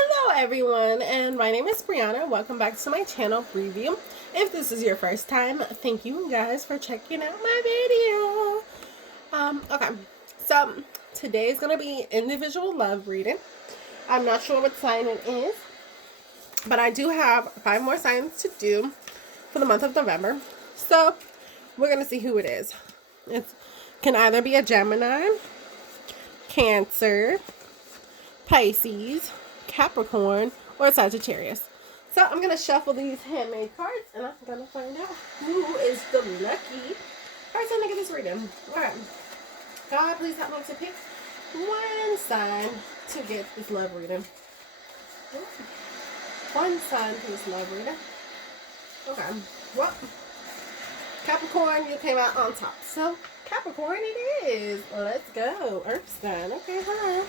Hello everyone, and my name is Brianna. Welcome back to my channel, Briy View. If this is your first time, thank you guys for checking out my video. Okay, so today is going to be individual love reading. I'm not sure what sign it is, but I do have 5 more signs to do for the month of November. So we're going to see who it is. It can either be a Gemini, Cancer, Pisces, Capricorn, or Sagittarius. So I'm going to shuffle these handmade cards and I'm going to find out who is the lucky person to get this reading. Alright. God, please help me to pick one sign to get this love reading. One sign for this love reading. Okay. Well, Capricorn, you came out on top. So, Capricorn it is. Let's go. Earth sign. Okay, hello.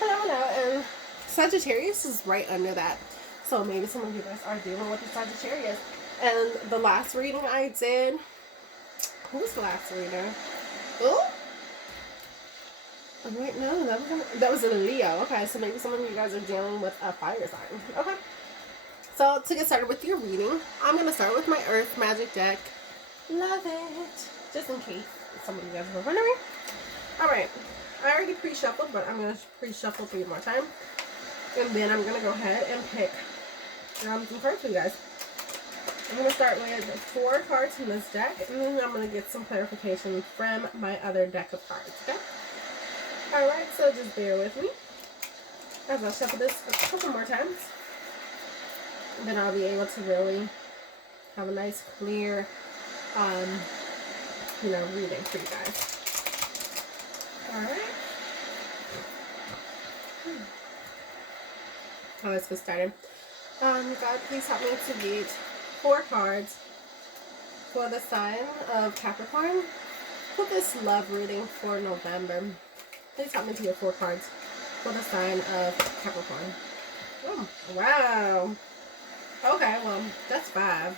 Hello. And Sagittarius is right under that. So maybe some of you guys are dealing with the Sagittarius. And the last reading I did, who was the last reader? Oh wait, no, that was a Leo. Okay, so maybe some of you guys are dealing with a fire sign. Okay. So to get started with your reading, I'm gonna start with my Earth Magic deck. Love it. Just in case some of you guys were wondering. Alright. I already pre-shuffled, but I'm going to pre-shuffle 3 more times. And then I'm going to go ahead and pick some cards for you guys. I'm going to start with 4 cards from this deck, and then I'm going to get some clarification from my other deck of cards, okay? Alright, so just bear with me as I shuffle this a couple more times. And then I'll be able to really have a nice, clear, reading for you guys. Alright. Let's get started. God, please help me to get 4 cards for the sign of Capricorn for this love reading for November. Please help me to get 4 cards for the sign of Capricorn. Oh, wow. Okay, well, that's 5.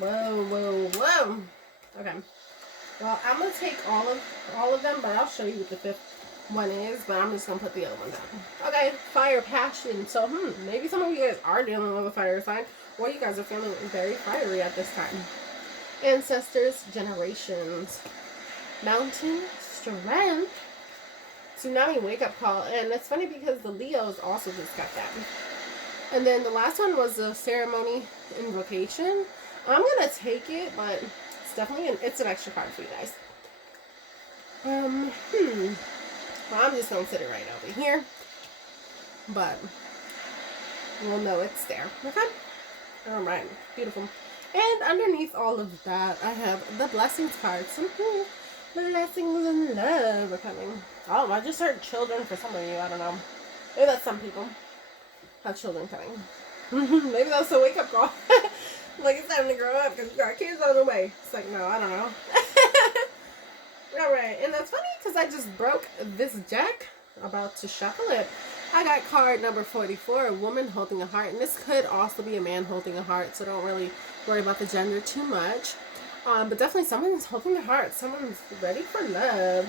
Whoa. Okay. Well, I'm going to take all of them, but I'll show you what the 5th one is, but I'm just going to put the other one down. Okay, fire passion. So, maybe some of you guys are dealing with a fire sign, or you guys are feeling very fiery at this time. Ancestors, generations, mountain, strength, tsunami, wake-up call. And it's funny because the Leos also just got that. And then the last one was the ceremony, invocation. I'm going to take it, but it's definitely it's an extra card for you guys. Well, I'm just going to sit it right over here. But we'll know it's there. Okay? Alright. Beautiful. And underneath all of that, I have the blessings cards. Blessings and love are coming. Oh, I just heard children for some of you. I don't know. Maybe that's some people have children coming. Maybe that's a wake-up call. Like, it's time to grow up because you got kids on the way. It's like, no, I don't know. Alright, and that's funny because I just broke this deck. About to shuffle it. I got card number 44, a woman holding a heart. And this could also be a man holding a heart, so don't really worry about the gender too much. But definitely someone's holding their heart. Someone's ready for love.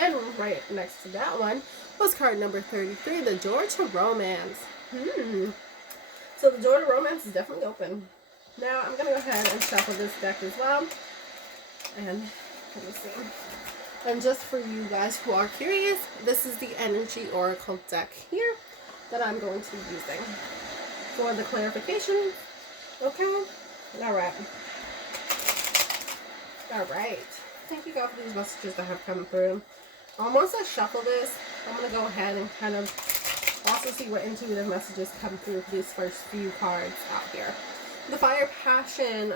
And right next to that one was card number 33, the door to romance. So the door to romance is definitely open. Now, I'm going to go ahead and shuffle this deck as well. And let me see. And just for you guys who are curious, this is the Energy Oracle deck here that I'm going to be using for the clarification. Okay? Alright. Alright. Thank you God for these messages that have come through. Once I shuffle this, I'm going to go ahead and kind of also see what intuitive messages come through for these first few cards out here. The fire passion,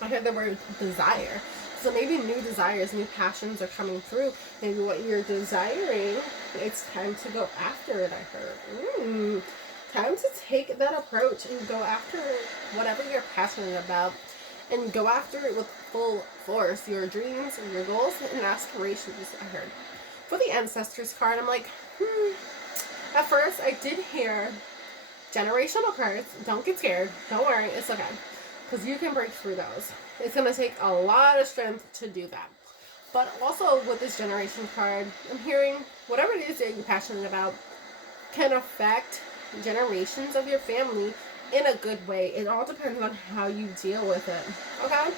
I heard the word desire. So maybe new desires, new passions are coming through. Maybe what you're desiring, it's time to go after it, I heard. Time to take that approach and go after whatever you're passionate about. And go after it with full force. Your dreams, or your goals, and aspirations, I heard. For the Ancestors card, I'm like, At first, I did hear generational cards. Don't get scared. Don't worry. It's okay. Because you can break through those. It's going to take a lot of strength to do that. But also with this generation card, I'm hearing whatever it is that you're passionate about, can affect generations of your family in a good way. It all depends on how you deal with it. Okay?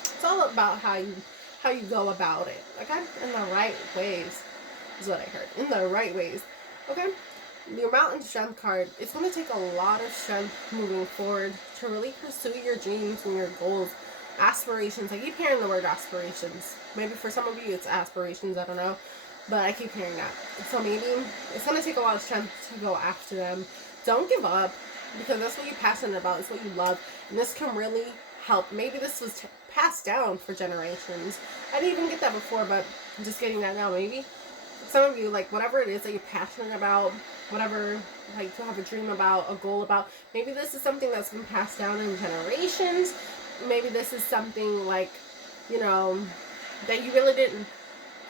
It's all about how you go about it. Okay? In the right ways is what I heard. In the right ways. Okay? Your Mountain Strength card, it's going to take a lot of strength moving forward to really pursue your dreams and your goals, aspirations. I keep hearing the word aspirations. Maybe for some of you it's aspirations, I don't know. But I keep hearing that. So maybe it's going to take a lot of strength to go after them. Don't give up, because that's what you're passionate about. It's what you love. And this can really help. Maybe this was passed down for generations. I didn't even get that before, but I'm just getting that now. Maybe some of you, like, whatever it is that you're passionate about, whatever, like, you have a dream about, a goal about, maybe this is something that's been passed down in generations. Maybe this is something, like, you know, that you really didn't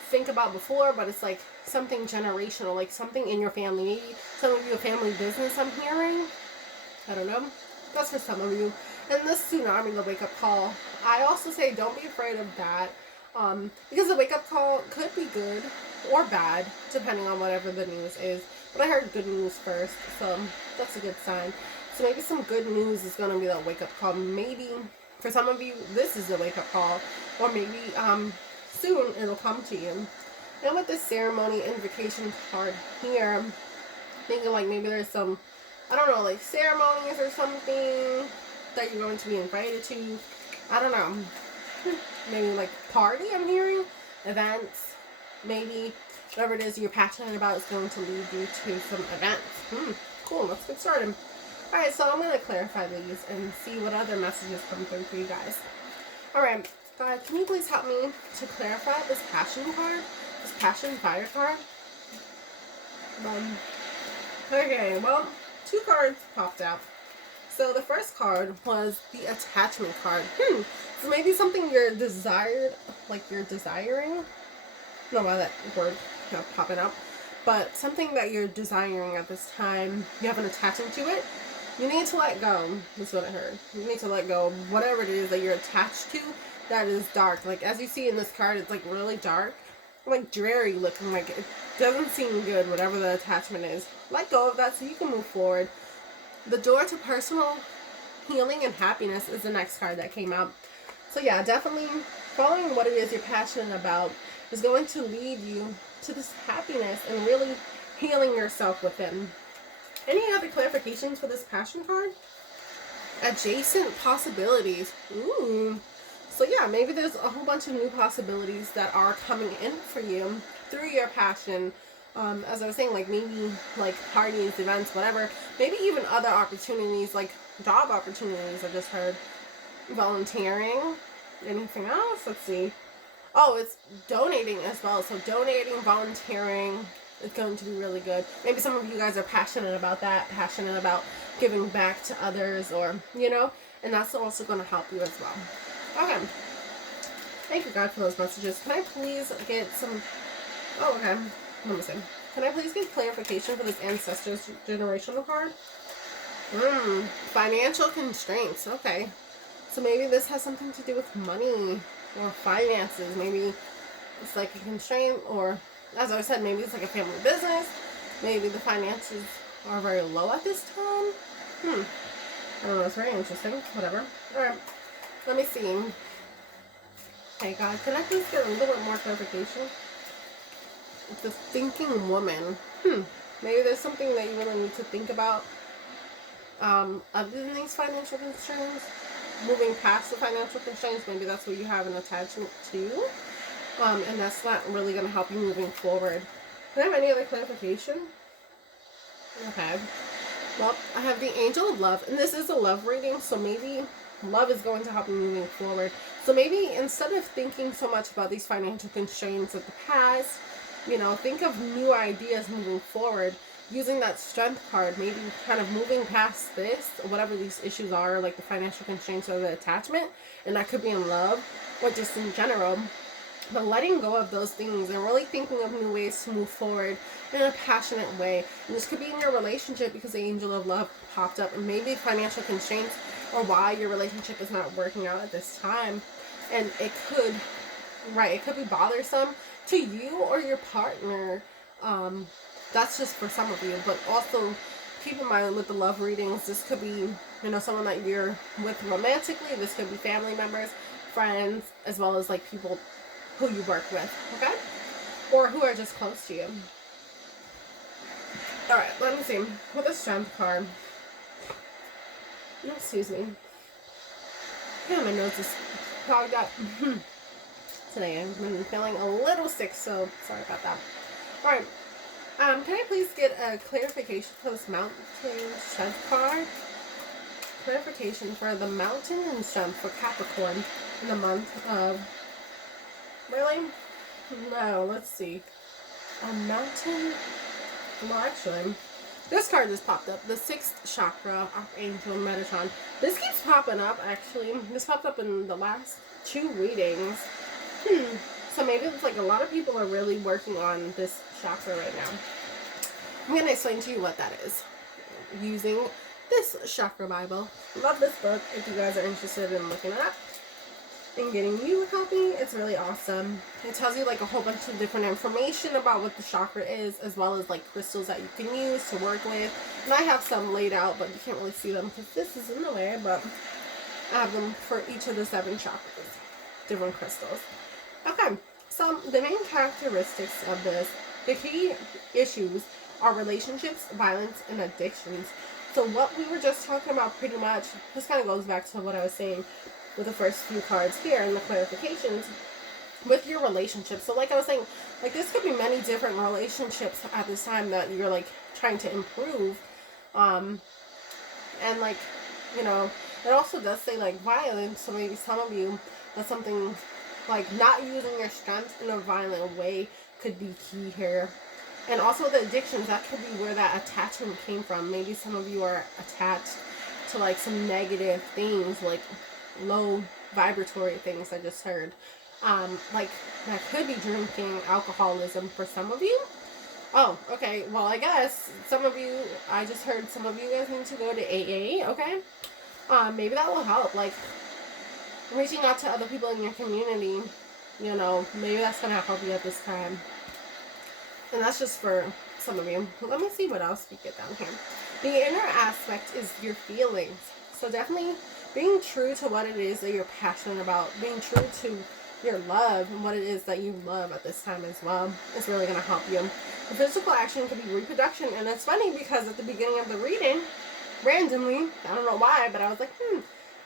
think about before, but it's like something generational, like something in your family. Maybe some of you a family business, I'm hearing. I don't know. That's for some of you. And this tsunami, the wake-up call, I also say don't be afraid of that, because the wake-up call could be good or bad, depending on whatever the news is. But I heard good news first, so that's a good sign. So maybe some good news is going to be that wake-up call. Maybe for some of you, this is the wake-up call, or maybe soon it'll come to you. And with this ceremony invocation card here, I'm thinking like maybe there's some, I don't know, like ceremonies or something that you're going to be invited to. I don't know. Maybe like party, I'm hearing. Events. Maybe whatever it is you're passionate about is going to lead you to some events. Cool, let's get started. Alright, so I'm going to clarify these and see what other messages come through for you guys. Alright, God, can you please help me to clarify this passion card? This passion fire card? Okay, well, 2 cards popped out. So the first card was the attachment card. So maybe something you're desired, like you're desiring. I don't know why that word kept popping up. But something that you're desiring at this time, you have an attachment to it. You need to let go. That's what I heard. You need to let go of whatever it is that you're attached to that is dark. Like as you see in this card, it's like really dark. Like dreary looking. Like it doesn't seem good, whatever the attachment is. Let go of that so you can move forward. The door to personal healing and happiness is the next card that came out. So yeah, definitely following what it is you're passionate about is going to lead you to this happiness and really healing yourself within. Any other clarifications for this passion card? Adjacent possibilities. Ooh. So yeah, maybe there's a whole bunch of new possibilities that are coming in for you through your passion. As I was saying, like maybe like parties, events, whatever. Maybe even other opportunities, like job opportunities. I just heard volunteering. Anything else? Let's see. Oh, it's donating as well. So donating, volunteering is going to be really good. Maybe some of you guys are passionate about that, passionate about giving back to others, or, you know, and that's also going to help you as well. Okay. Thank you, God, for those messages. Can I please get some... Oh, okay. Let me see. Can I please get clarification for this Ancestors generational card? Financial constraints. Okay. So maybe this has something to do with money or finances. Maybe it's like a constraint, or as I said, maybe it's like a family business. Maybe the finances are very low at this time. I don't know. It's very interesting. Whatever. Alright. Let me see. Okay, God, can I please get a little bit more clarification? The thinking woman. Maybe there's something that you really need to think about. Other than these financial constraints, moving past the financial constraints, maybe that's what you have an attachment to. And that's not really going to help you moving forward. Can I have any other clarification? Okay. Well, I have the Angel of Love, and this is a love reading, so maybe love is going to help you moving forward. So maybe instead of thinking so much about these financial constraints of the past, you know, think of new ideas moving forward. Using that strength card, maybe kind of moving past this, whatever these issues are, like the financial constraints or the attachment, and that could be in love or just in general. But letting go of those things and really thinking of new ways to move forward in a passionate way. And this could be in your relationship because the Angel of Love popped up, and maybe financial constraints or why your relationship is not working out at this time. And it could, it could be bothersome to you or your partner. That's just for some of you, but also keep in mind with the love readings, this could be, you know, someone that you're with romantically. This could be family members, friends, as well as like people who you work with, okay? Or who are just close to you. Alright, let me see. With the Strength card. Excuse me. Yeah, my nose is clogged up today. I've been feeling a little sick, so sorry about that. Alright. Can I please get a clarification for this Mountain Strength card? Clarification for the Mountain and Strength for Capricorn in the month of... Really? No, let's see. A Mountain... Well, actually, this card just popped up. The 6th Chakra, Archangel Metatron. This keeps popping up, actually. This popped up in the last 2 readings. So maybe it's like a lot of people are really working on this chakra right now. I'm going to explain to you what that is using this Chakra Bible. Love this book if you guys are interested in looking it up and getting you a copy. It's really awesome. It tells you like a whole bunch of different information about what the chakra is, as well as like crystals that you can use to work with. And I have some laid out, but you can't really see them because this is in the way, but I have them for each of the 7 chakras, different crystals. Okay, so the main characteristics of this, the key issues are relationships, violence, and addictions. So what we were just talking about pretty much, this kind of goes back to what I was saying with the first few cards here and the clarifications with your relationships. So like I was saying, like this could be many different relationships at this time that you're like trying to improve. And like, you know, it also does say like violence. So maybe some of you, that's something like not using your strength in a violent way could be key here. And also the addictions, that could be where that attachment came from. Maybe some of you are attached to like some negative things, like low vibratory things I just heard. Like that could be drinking, alcoholism for some of you. Oh, okay. Well, I guess some of you, I just heard some of you guys need to go to AA, okay? Maybe that will help. Like reaching out to other people in your community, you know, maybe that's going to help you at this time. And that's just for some of you. Let me see what else we get down here. The inner aspect is your feelings. So definitely being true to what it is that you're passionate about, being true to your love and what it is that you love at this time as well is really going to help you. The physical action could be reproduction. And it's funny because at the beginning of the reading, randomly, I don't know why, but I was like,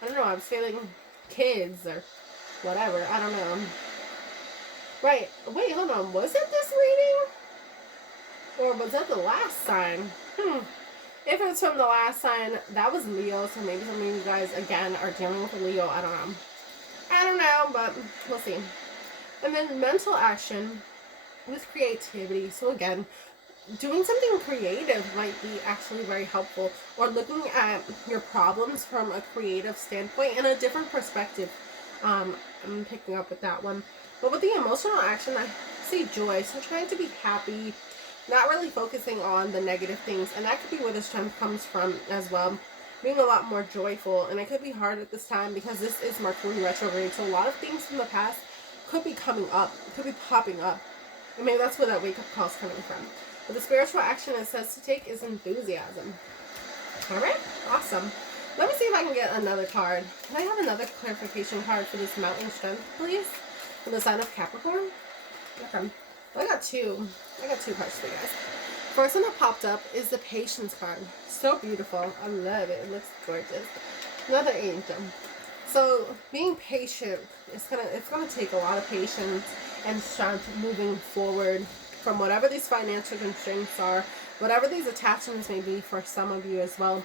I don't know, I was feeling kids or whatever. I don't know. Right. Wait, hold on. Was it this reading? Or was that the last sign? If it's from the last sign, that was Leo. So maybe some of you guys, again, are dealing with a Leo. I don't know. I don't know, but we'll see. And then mental action with creativity. So again, doing something creative might be actually very helpful. Or looking at your problems from a creative standpoint and a different perspective. I'm picking up with that one. But with the emotional action, I see joy. So trying to be happy, not really focusing on the negative things. And that could be where the strength comes from as well. Being a lot more joyful. And it could be hard at this time because this is Mercury retrograde. So a lot of things from the past could be coming up. Could be popping up. And maybe that's where that wake-up call is coming from. But the spiritual action it says to take is enthusiasm. Alright, awesome. Let me see if I can get another card. Can I have another clarification card for this mountain strength, please? For the sign of Capricorn? Okay. I got two. I got 2 cards for you guys. First one that popped up is the patience card. So beautiful. I love it. It looks gorgeous. Another angel. So being patient, it's gonna take a lot of patience and strength moving forward from whatever these financial constraints are, whatever these attachments may be for some of you as well.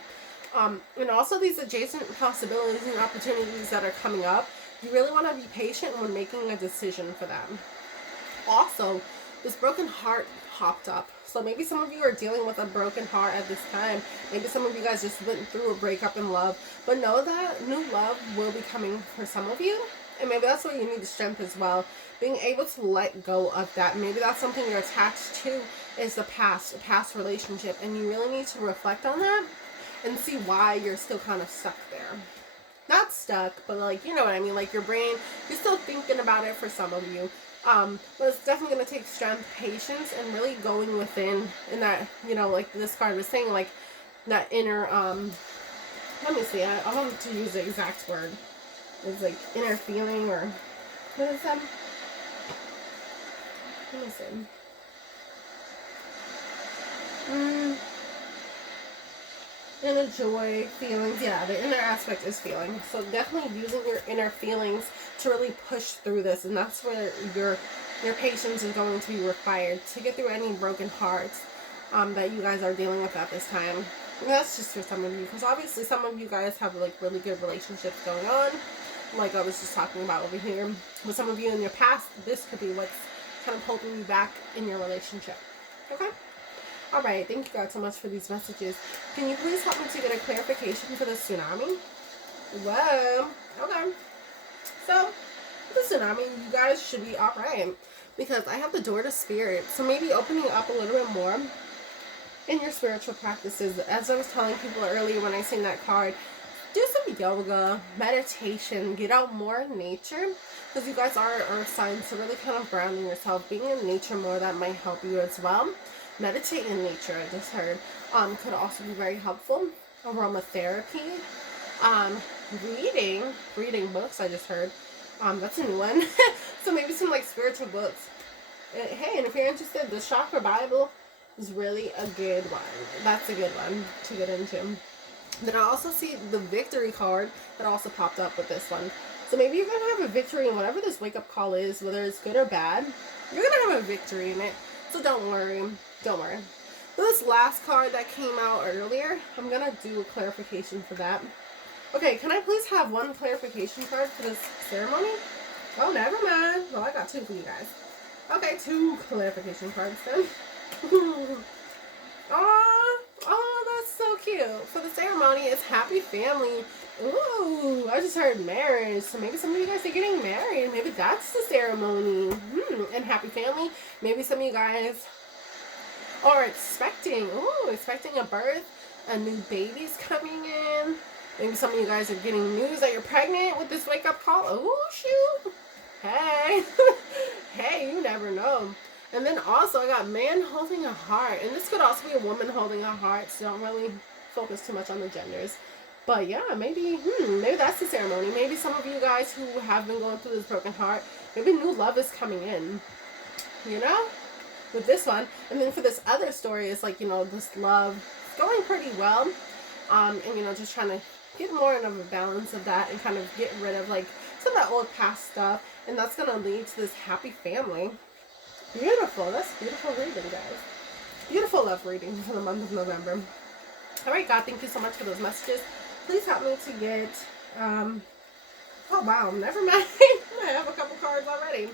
And also these adjacent possibilities and opportunities that are coming up. You really want to be patient when making a decision for them. Also, this broken heart popped up. So maybe some of you are dealing with a broken heart at this time. Maybe some of you guys just went through a breakup in love. But know that new love will be coming for some of you. And maybe that's where you need the strength as well. Being able to let go of that. Maybe that's something you're attached to is the past, a past relationship. And you really need to reflect on that and see why you're still kind of stuck there. Not stuck, but like, you know what I mean? Like your brain, you're still thinking about it for some of you. But it's definitely going to take strength, patience, and really going within in that, you know, like this card was saying, like that inner, let me see, I want to use the exact word. It's like inner feeling, or what is that? Let me see. Inner joy, feelings. Yeah, the inner aspect is feelings. So definitely using your inner feelings to really push through this, and that's where your patience is going to be required to get through any broken hearts that you guys are dealing with at this time. And that's just for some of you, because obviously some of you guys have like really good relationships going on, like I was just talking about over here. With some of you in your past, this could be what's kind of holding you back in your relationship. Okay? Alright, thank you guys so much for these messages. Can you please help me to get a clarification for the tsunami? Whoa. Okay. So, the tsunami, you guys should be alright, because I have the door to spirit. So maybe opening up a little bit more in your spiritual practices. As I was telling people earlier when I seen that card, do some yoga, meditation, get out more in nature, because you guys are earth signs, so really kind of grounding yourself, being in nature more, that might help you as well. Meditate in nature, I just heard, could also be very helpful. Aromatherapy, reading books, I just heard, that's a new one. So maybe some like spiritual books. Hey, and if you're interested, the Chakra Bible is really a good one. That's a good one to get into. Then I also see the victory card that also popped up with this one. So maybe you're going to have a victory in whatever this wake-up call is, whether it's good or bad. You're going to have a victory in it. So don't worry. Don't worry. This last card that came out earlier, I'm going to do a clarification for that. Okay, can I please have one clarification card for this ceremony? Oh, never mind. Well, I got two for you guys. Okay, two clarification cards then. Oh, that's so cute. For the ceremony, it's happy family. Ooh, I just heard marriage. So maybe some of you guys are getting married. Maybe that's the ceremony. And happy family. Maybe some of you guys are expecting a birth. A new baby's coming in. Maybe some of you guys are getting news that you're pregnant with this wake-up call. Oh, shoot. Hey. Hey, you never know. And then also I got man holding a heart. And this could also be a woman holding a heart. So don't really focus too much on the genders. But yeah, maybe that's the ceremony. Maybe some of you guys who have been going through this broken heart, maybe new love is coming in. You know? With this one. And then for this other story, it's like, you know, this love is going pretty well. And, you know, just trying to get more of a balance of that and kind of get rid of, like, some of that old past stuff. And that's going to lead to this happy family. Beautiful. That's beautiful reading, guys. Beautiful love reading for the month of November. Alright, God, thank you so much for those messages. Please help me to get, oh wow, never mind. I have a couple cards already.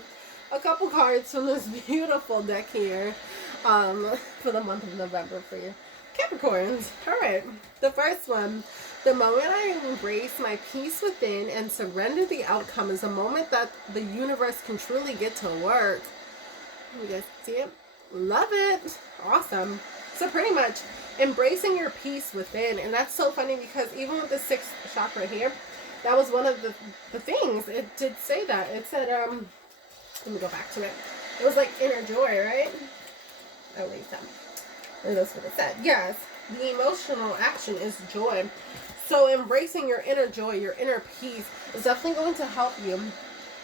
A couple cards from this beautiful deck here for the month of November for you Capricorns. Alright, the first one. The moment I embrace my peace within and surrender the outcome is a moment that the universe can truly get to work. You guys see it? Love it. Awesome. So pretty much embracing your peace within. And that's so funny because even with the sixth chakra here, that was one of the things. It did say that. It said, let me go back to it. It was like inner joy, right? Oh, wait, that's what it said. Yes. The emotional action is joy. So embracing your inner joy, your inner peace is definitely going to help you.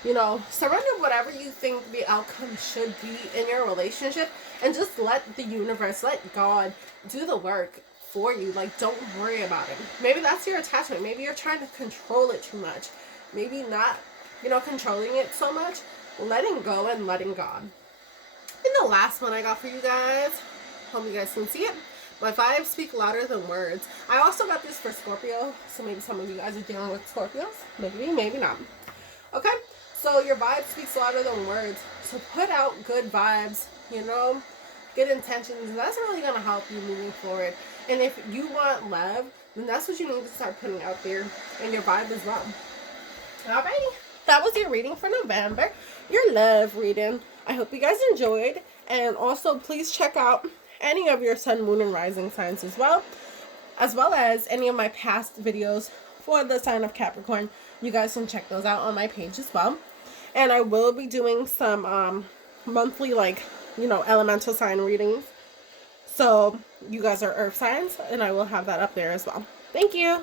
You know, surrender whatever you think the outcome should be in your relationship and just let the universe, let God do the work for you. Like, don't worry about it. Maybe that's your attachment. Maybe you're trying to control it too much. Maybe not, you know, controlling it so much. Letting go and letting God. And the last one I got for you guys, hope you guys can see it. My vibes speak louder than words. I also got this for Scorpio, so maybe some of you guys are dealing with Scorpios. Maybe, maybe not. Okay, so your vibe speaks louder than words. So put out good vibes, you know, good intentions. That's really going to help you moving forward. And if you want love, then that's what you need to start putting out there in your vibe as well. Alrighty, that was your reading for November. Your love reading. I hope you guys enjoyed. And also, please check out any of your sun, moon, and rising signs as well as any of my past videos for the sign of Capricorn. You guys can check those out on my page as well. And I will be doing some monthly, like, you know, elemental sign readings. So you guys are earth signs, and I will have that up there as well. Thank you.